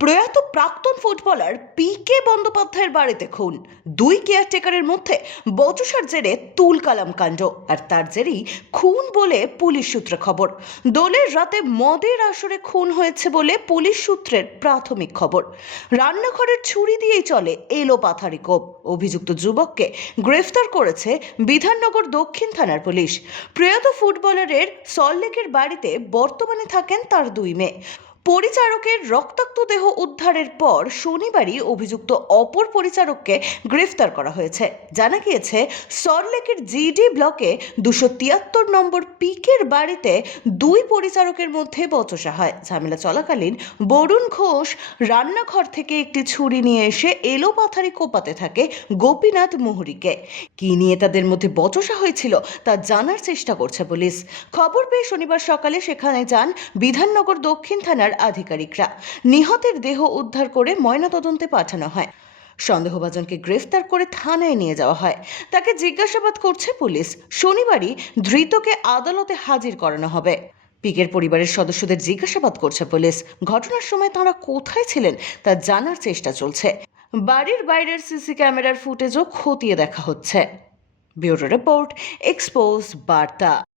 প্রয়াত প্রাক্তন footballer P K বন্দ্যোপাধ্যায়ের বাড়িতে খুন দুই কেয়ারটেকারের মধ্যে বচসার জেরে তুলকালাম কাণ্ড, আর তার জেরেই খুন বলে পুলিশ সূত্রে খবর। দোলের রাতে মদের আসরে খুন হয়েছে বলে পুলিশ সূত্রের প্রাথমিক খবর। রান্নাঘরের ছুরি দিয়েই চলে এলো পাথারি কোপ। অভিযুক্ত যুবককে গ্রেফতার করেছে বিধাননগর দক্ষিণ থানার পুলিশ। প্রয়াত ফুটবলারের সল্লেকের বাড়িতে বর্তমানে থাকেন তার দুই মেয়ে। পরিচারকের রক্তাক্ত দেহ উদ্ধারের পর শনিবারই অভিযুক্ত অপর পরিচারককে গ্রেফতার করা হয়েছে। জানা গিয়েছে সরলেকের জিডি ব্লকে দুশো তিয়াত্তর নম্বর পিকের বাড়িতে দুই পরিচারকের মধ্যে বচসা হয়। ঝামেলা চলাকালীন বরুণ ঘোষ রান্নাঘর থেকে একটি ছুরি নিয়ে এসে এলো পাথারি কোপাতে থাকে গোপীনাথ মুহুরীকে। কি নিয়ে তাদের মধ্যে বচসা হয়েছিল তা জানার চেষ্টা করছে পুলিশ। খবর পেয়ে শনিবার সকালে সেখানে যান বিধাননগর দক্ষিণ থানার আধিকারিকরা। নিহতের দেহ উদ্ধার করে ময়নাতদন্তে পাঠানো হয়। সন্দেহভাজনকে গ্রেফতার করে থানায় নিয়ে যাওয়া হয়। তাকে জিজ্ঞাসাবাদ করছে পুলিশ। শনিবারই ধৃতকে আদালতে হাজির করানো হবে। পিকের পরিবারের সদস্যদের জিজ্ঞাসাবাদ করছে পুলিশ। ঘটনার সময় তাঁরা কোথায় ছিলেন তা জানার চেষ্টা চলছে। বাড়ির বাইরের সিসি ক্যামেরার ফুটেজও খতিয়ে দেখা হচ্ছে। ব্যুরো রিপোর্ট, এক্সপোজ, বার্তা।